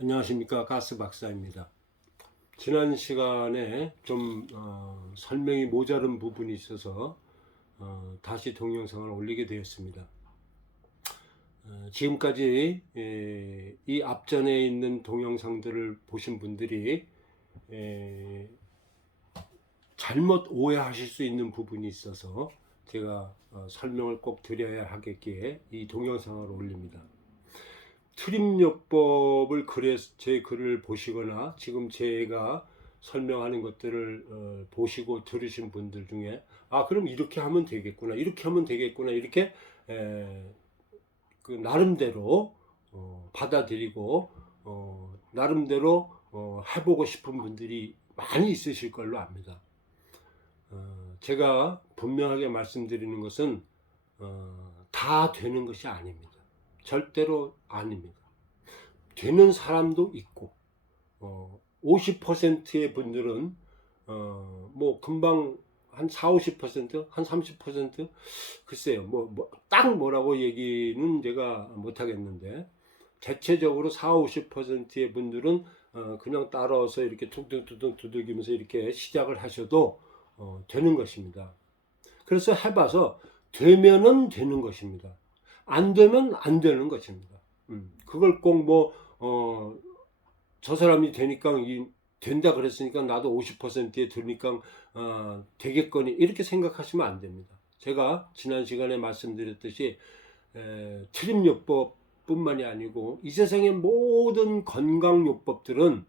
안녕하십니까, 가스 박사입니다. 지난 시간에 좀 설명이 모자른 부분이 있어서 다시 동영상을 올리게 되었습니다. 지금까지 이 앞전에 있는 동영상들을 보신 분들이 잘못 오해하실 수 있는 부분이 있어서 제가 설명을 꼭 드려야 하겠기에 이 동영상을 올립니다. 트림요법을 제 글을 보시거나 지금 제가 설명하는 것들을 보시고 들으신 분들 중에 그럼 이렇게 하면 되겠구나, 이렇게 하면 되겠구나, 이렇게 그 나름대로 받아들이고 나름대로 해보고 싶은 분들이 많이 있으실 걸로 압니다. 제가 분명하게 말씀드리는 것은 다 되는 것이 아닙니다. 절대로 아닙니다. 되는 사람도 있고 50%의 분들은 뭐 금방 한 40-50%, 한 30%, 글쎄요, 딱 뭐라고 얘기는 제가 못 하겠는데, 대체적으로 40-50%의 분들은 그냥 따라서 이렇게 퉁퉁퉁퉁 두들기면서 이렇게 시작을 하셔도 되는 것입니다. 그래서 해봐서 되면은 되는 것입니다. 안 되면 안 되는 것입니다. 그걸 꼭 저 사람이 되니까 된다 그랬으니까 나도 50%에 들니까 되겠거니 이렇게 생각하시면 안 됩니다. 제가 지난 시간에 말씀드렸듯이 트림요법 뿐만이 아니고 이 세상의 모든 건강요법들은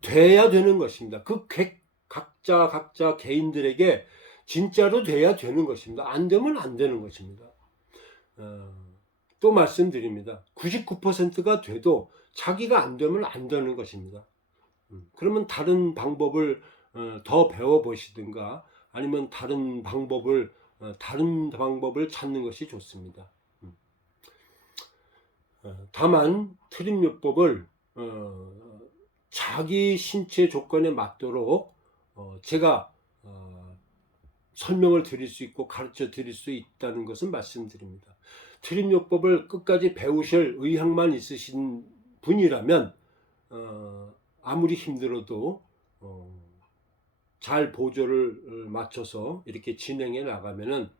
돼야 되는 것입니다. 그 각자 개인들에게 진짜로 돼야 되는 것입니다. 안 되면 안 되는 것입니다. 또 말씀드립니다. 99%가 돼도 자기가 안 되면 안 되는 것입니다. 그러면 다른 방법을 더 배워보시든가 아니면 다른 방법을 찾는 것이 좋습니다. 다만 트림요법을 자기 신체 조건에 맞도록 제가 설명을 드릴 수 있고 가르쳐 드릴 수 있다는 것은 말씀드립니다. 트림요법을 끝까지 배우실 의향만 있으신 분이라면 아무리 힘들어도 잘 보조를 맞춰서 이렇게 진행해 나가면은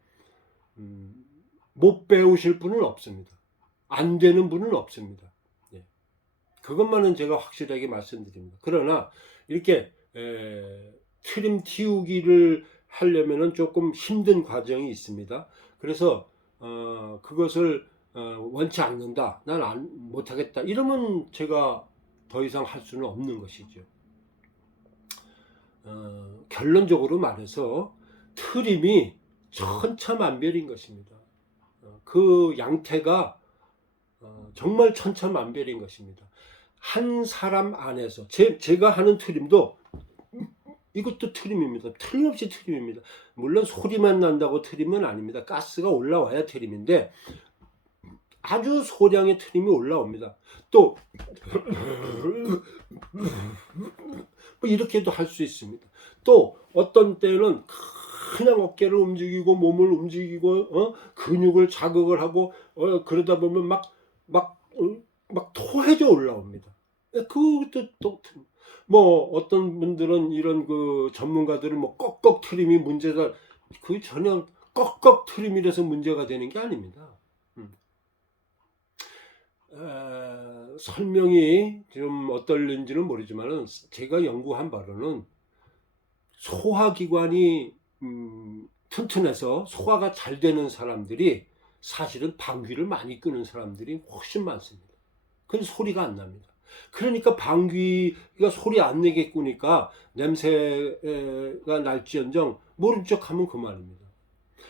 못 배우실 분은 없습니다. 안 되는 분은 없습니다. 예. 그것만은 제가 확실하게 말씀드립니다. 그러나 이렇게 트림 틔우기를 하려면은 조금 힘든 과정이 있습니다. 그래서 그것을 원치 않는다, 난 못하겠다 이러면 제가 더 이상 할 수는 없는 것이죠. 결론적으로 말해서 트림이 천차만별인 것입니다. 그 양태가 정말 천차만별인 것입니다. 한 사람 안에서 제가 하는 트림도 이것도 트림입니다. 틀림없이 트림입니다. 물론 소리만 난다고 트림은 아닙니다. 가스가 올라와야 트림인데 아주 소량의 트림이 올라옵니다. 또 이렇게도 할 수 있습니다. 또 어떤 때는 그냥 어깨를 움직이고 몸을 움직이고 근육을 자극을 하고 그러다 보면 막 토해져 올라옵니다. 그것도 또 어떤 분들은 이런 그 전문가들은 꺽꺽 트림이 문제다. 그 전혀 꺽꺽 트림이라서 문제가 되는 게 아닙니다. 설명이 좀 어떨는지는 모르지만은 제가 연구한 바로는 소화기관이 튼튼해서 소화가 잘 되는 사람들이 사실은 방귀를 많이 끄는 사람들이 훨씬 많습니다. 그건 소리가 안 납니다. 그러니까 방귀가 소리 안 내게 꾸니까 냄새가 날지언정 모른 척하면 그만입니다.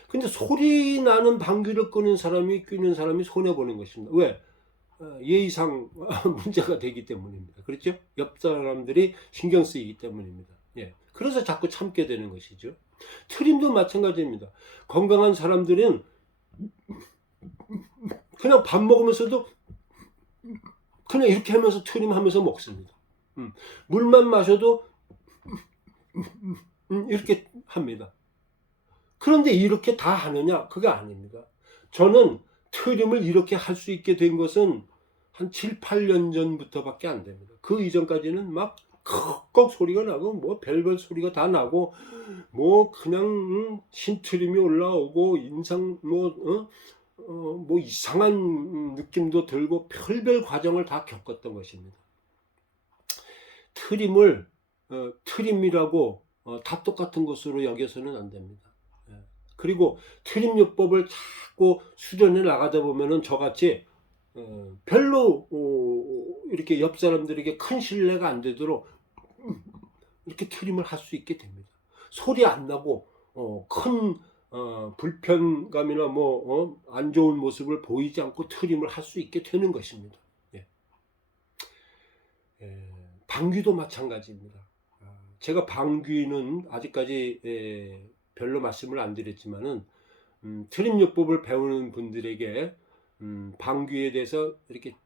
근데 소리 나는 방귀를 끄는 사람이 손해보는 것입니다. 왜? 예의상 문제가 되기 때문입니다. 그렇죠? 옆 사람들이 신경 쓰이기 때문입니다. 예. 그래서 자꾸 참게 되는 것이죠. 트림도 마찬가지입니다. 건강한 사람들은 그냥 밥 먹으면서도 그냥 이렇게 하면서 트림 하면서 먹습니다. 물만 마셔도 이렇게 합니다. 그런데 이렇게 다 하느냐? 그게 아닙니다. 저는 트림을 이렇게 할 수 있게 된 것은 한 7, 8년 전부터밖에 안 됩니다. 그 이전까지는 막 컥컥 소리가 나고 뭐 별별 소리가 다 나고 뭐 그냥 신트림이 올라오고 인상 뭐 이상한 느낌도 들고 별별 과정을 다 겪었던 것입니다. 트림이라고 다 똑같은 것으로 여겨서는 안 됩니다. 그리고 트림요법을 자꾸 수련해 나가다 보면은 저같이 별로 이렇게 옆 사람들에게 큰 신뢰가 안 되도록 이렇게 트림을 할 수 있게 됩니다. 소리 안 나고 큰 불편감이나 뭐 안 좋은 모습을 보이지 않고 트림을 할 수 있게 되는 것입니다. 방귀도 마찬가지입니다. 제가 방귀는 아직까지 별로 말씀을 안 드렸지만은 트림요법을 배우는 분들에게 방귀에 대해서 이렇게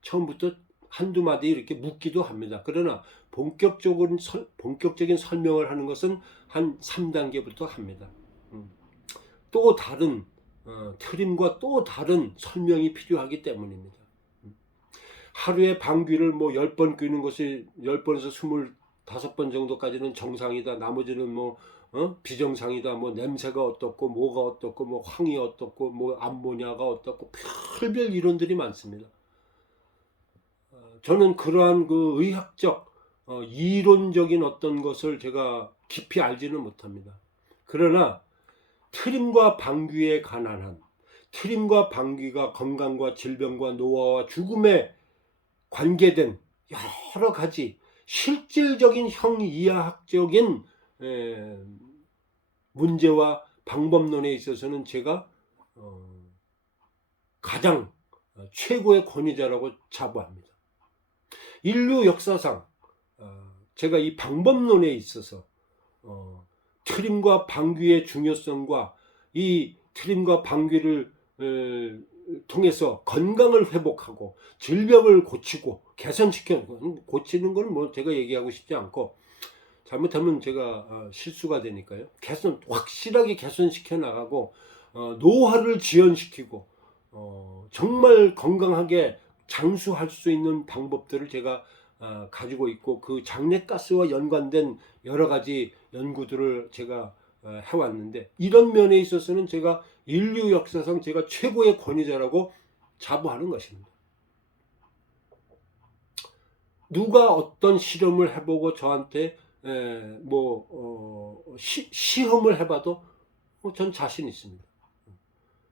처음부터 한두 마디 이렇게 묻기도 합니다. 그러나 본격적인 설명을 하는 것은 한 3단계부터 합니다. 또 다른 트림과 또 다른 설명이 필요하기 때문입니다. 하루에 방귀를 뭐 10번 뀌는 것이 10번에서 25번 정도까지는 정상이다. 나머지는 뭐 비정상이다. 뭐 냄새가 어떻고 뭐가 어떻고 뭐 황이 어떻고 뭐 암모니아가 어떻고 별별 이론들이 많습니다. 저는 그러한 그 의학적 이론적인 어떤 것을 제가 깊이 알지는 못합니다. 그러나 트림과 방귀에 관한 한, 트림과 방귀가 건강과 질병과 노화와 죽음에 관계된 여러 가지 실질적인 형이하학적인 문제와 방법론에 있어서는 제가 가장 최고의 권위자라고 자부합니다. 인류 역사상 제가 이 방법론에 있어서 트림과 방귀의 중요성과 이 트림과 방귀를 통해서 건강을 회복하고 질병을 고치고 고치는 건 뭐 제가 얘기하고 싶지 않고 잘못하면 제가 실수가 되니까요. 확실하게 개선시켜 나가고 노화를 지연시키고 정말 건강하게 장수할 수 있는 방법들을 제가 가지고 있고 그 장내가스와 연관된 여러 가지 연구들을 제가 해왔는데 이런 면에 있어서는 제가 인류 역사상 제가 최고의 권위자라고 자부하는 것입니다. 누가 어떤 실험을 해보고 저한테 시험을 해봐도 전 자신 있습니다.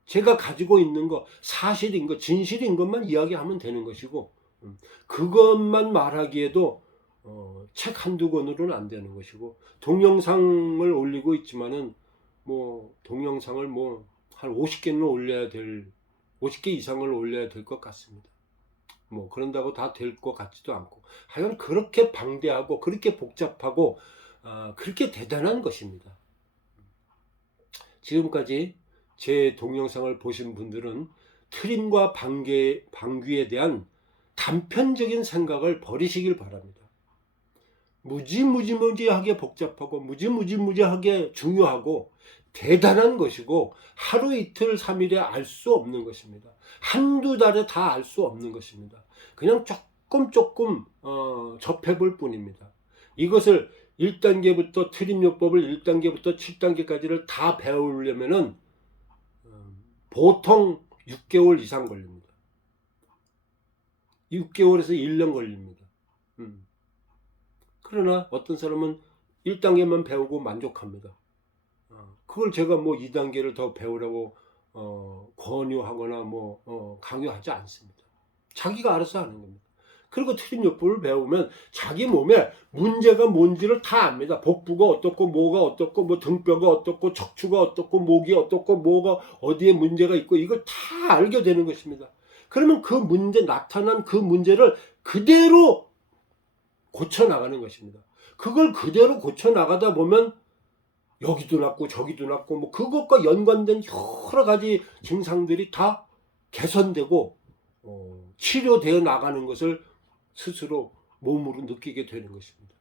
제가 가지고 있는 거 사실인 거 진실인 것만 이야기하면 되는 것이고 그것만 말하기에도 책 한두 권으로는 안 되는 것이고 동영상을 올리고 있지만은 뭐 동영상을 뭐 한 50개 이상을 올려야 될 것 같습니다. 뭐 그런다고 다 될 것 같지도 않고 하여간 그렇게 방대하고 그렇게 복잡하고 그렇게 대단한 것입니다. 지금까지 제 동영상을 보신 분들은 트림과 방귀에 대한 단편적인 생각을 버리시길 바랍니다. 무지무지하게 복잡하고 무지무지하게 중요하고 대단한 것이고 하루 이틀 3일에 알 수 없는 것입니다. 한두 달에 다 알 수 없는 것입니다. 그냥 조금 접해볼 뿐입니다. 이것을 1단계부터 트림요법을 1단계부터 7단계까지를 다 배우려면은 보통 6개월 이상 걸립니다. 6개월에서 1년 걸립니다. 그러나 어떤 사람은 1단계만 배우고 만족합니다. 그걸 제가 뭐 2단계를 더 배우라고 권유하거나 강요하지 않습니다. 자기가 알아서 하는 겁니다. 그리고 트림요법을 배우면 자기 몸에 문제가 뭔지를 다 압니다. 복부가 어떻고 뭐가 어떻고 뭐 등뼈가 어떻고 척추가 어떻고 목이 어떻고 뭐가 어디에 문제가 있고 이걸 다 알게 되는 것입니다. 그러면 나타난 그 문제를 그대로 고쳐나가는 것입니다. 그걸 그대로 고쳐나가다 보면 여기도 낫고 저기도 낫고 뭐 그것과 연관된 여러 가지 증상들이 다 개선되고 치료되어 나가는 것을 스스로 몸으로 느끼게 되는 것입니다.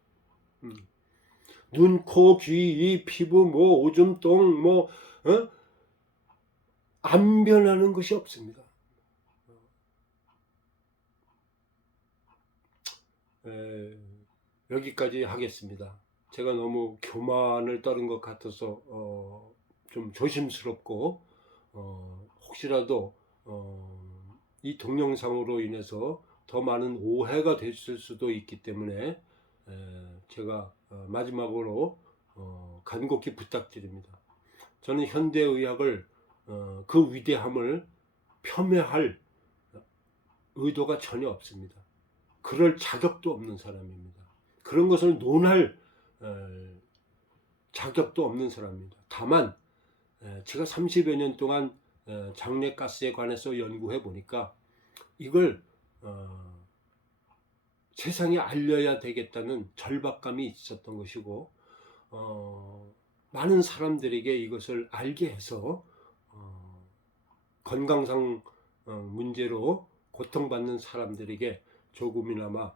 눈, 코, 귀, 이 피부, 오줌똥, 안 변하는 것이 없습니다. 여기까지 하겠습니다. 제가 너무 교만을 떨은 것 같아서 좀 조심스럽고 혹시라도 이 동영상으로 인해서 더 많은 오해가 됐을 수도 있기 때문에 제가 마지막으로 간곡히 부탁드립니다. 저는 현대의학을 그 위대함을 폄훼할 의도가 전혀 없습니다. 그럴 자격도 없는 사람입니다. 그런 것을 논할 자격도 없는 사람입니다. 다만 제가 30여 년 동안 장내가스에 관해서 연구해 보니까 이걸 세상에 알려야 되겠다는 절박감이 있었던 것이고 많은 사람들에게 이것을 알게 해서 건강상 문제로 고통받는 사람들에게 조금이나마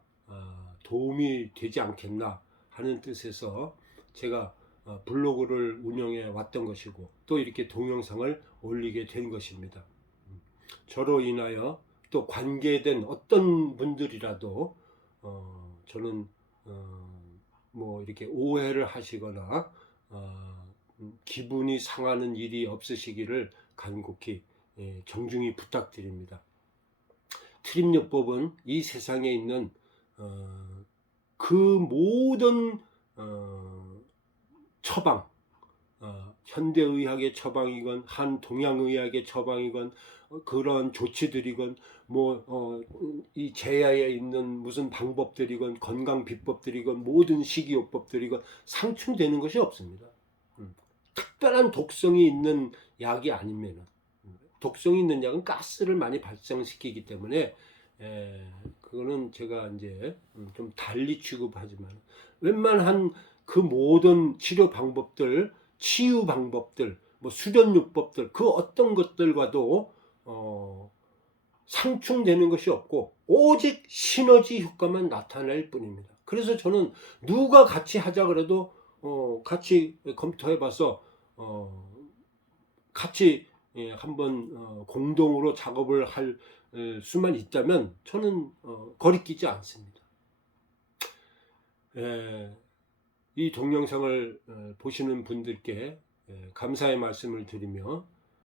도움이 되지 않겠나 하는 뜻에서 제가 블로그를 운영해 왔던 것이고 또 이렇게 동영상을 올리게 된 것입니다. 저로 인하여 또 관계된 어떤 분들이라도 저는 뭐 이렇게 오해를 하시거나 기분이 상하는 일이 없으시기를 간곡히 정중히 부탁드립니다. 트림요법은 이 세상에 있는 그 모든 처방, 현대의학의 처방이건 한 동양의학의 처방이건 그런 조치들이건 뭐 이 제야에 있는 무슨 방법들이건 건강 비법들이건 모든 식이요법들이건 상충되는 것이 없습니다. 특별한 독성이 있는 약이 아니면 독성이 있는 약은 가스를 많이 발생시키기 때문에 그거는 제가 이제 좀 달리 취급하지만 웬만한 그 모든 치료 방법들, 치유 방법들, 뭐 수련요법들 그 어떤 것들과도 상충되는 것이 없고 오직 시너지 효과만 나타낼 뿐입니다. 그래서 저는 누가 같이 하자 그래도 같이 검토해봐서 같이 한번 공동으로 작업을 할 수만 있다면 저는 거리끼지 않습니다. 이 동영상을 보시는 분들께 감사의 말씀을 드리며